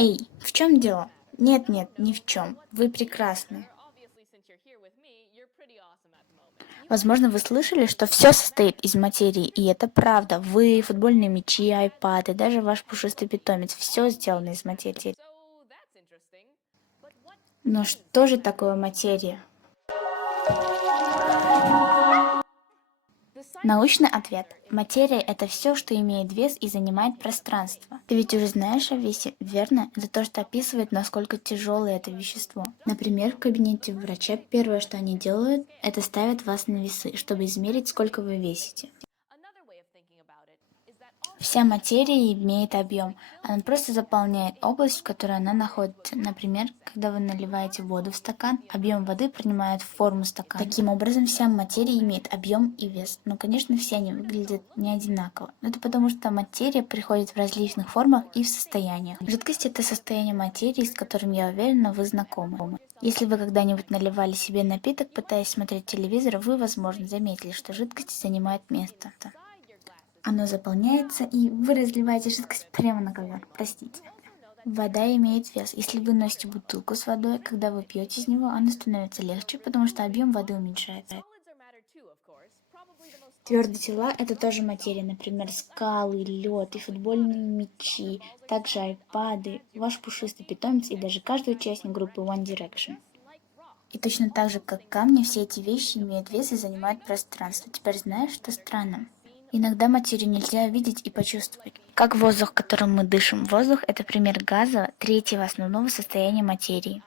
Эй, в чем дело? Нет, ни в чем. Вы прекрасны. Возможно, вы слышали, что все состоит из материи, и это правда. Вы, футбольные мячи, айпады, даже ваш пушистый питомец, все сделано из материи. Но что же такое материя? Научный ответ. Материя — это все, что имеет вес и занимает пространство. Ты ведь уже знаешь о весе, верно? Это то, что описывает, насколько тяжелое это вещество. Например, в кабинете врача первое, что они делают, это ставят вас на весы, чтобы измерить, сколько вы весите. Вся материя имеет объем. Она просто заполняет область, в которой она находится. Например, когда вы наливаете воду в стакан, объем воды принимает форму стакана. Таким образом, вся материя имеет объем и вес. Но, конечно, все они выглядят не одинаково. Но это потому, что материя приходит в различных формах и в состояниях. Жидкость — это состояние материи, с которым, я уверена, вы знакомы. Если вы когда-нибудь наливали себе напиток, пытаясь смотреть телевизор, вы, возможно, заметили, что жидкость занимает место. Оно заполняется, и вы разливаете жидкость прямо на ковер. Простите. Вода имеет вес. Если вы носите бутылку с водой, когда вы пьете из него, она становится легче, потому что объем воды уменьшается. Твердые тела — это тоже материя, например, скалы, лед и футбольные мячи, также айпады, ваш пушистый питомец и даже каждый участник группы One Direction. И точно так же, как камни, все эти вещи имеют вес и занимают пространство. Теперь знаешь, что странно? Иногда материю нельзя увидеть и почувствовать. Как воздух, которым мы дышим. Воздух — это пример газа, третьего основного состояния материи.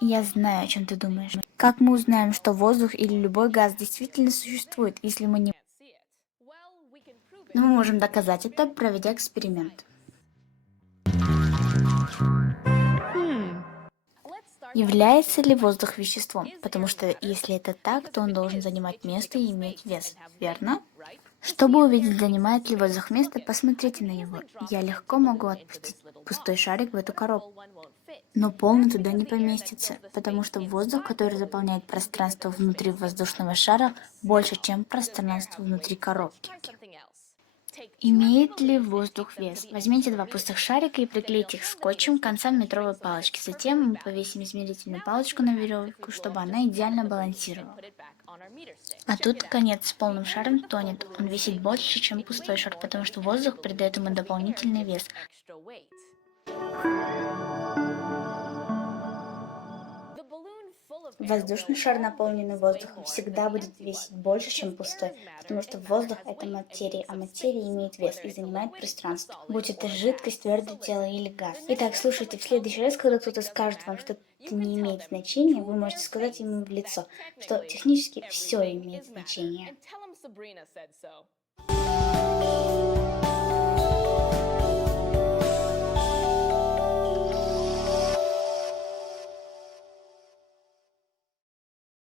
И я знаю, о чем ты думаешь. Как мы узнаем, что воздух или любой газ действительно существует, если мы не... Но мы можем доказать это, проведя эксперимент. Является ли воздух веществом? Потому что если это так, то он должен занимать место и иметь вес, верно? Чтобы увидеть, занимает ли воздух место, посмотрите на него. Я легко могу отпустить пустой шарик в эту коробку, но полный туда не поместится, потому что воздух, который заполняет пространство внутри воздушного шара, больше, чем пространство внутри коробки. Имеет ли воздух вес? Возьмите два пустых шарика и приклейте их скотчем к концам метровой палочки. Затем мы повесим измерительную палочку на веревку, чтобы она идеально балансировала. А тут конец с полным шаром тонет. Он весит больше, чем пустой шар, потому что воздух придает ему дополнительный вес. Воздушный шар, наполненный воздухом, всегда будет весить больше, чем пустой, потому что воздух — это материя, а материя имеет вес и занимает пространство, будь это жидкость, твердое тело или газ. Итак, слушайте, в следующий раз, когда кто-то скажет вам, что это не имеет значения, вы можете сказать ему в лицо, что технически все имеет значение.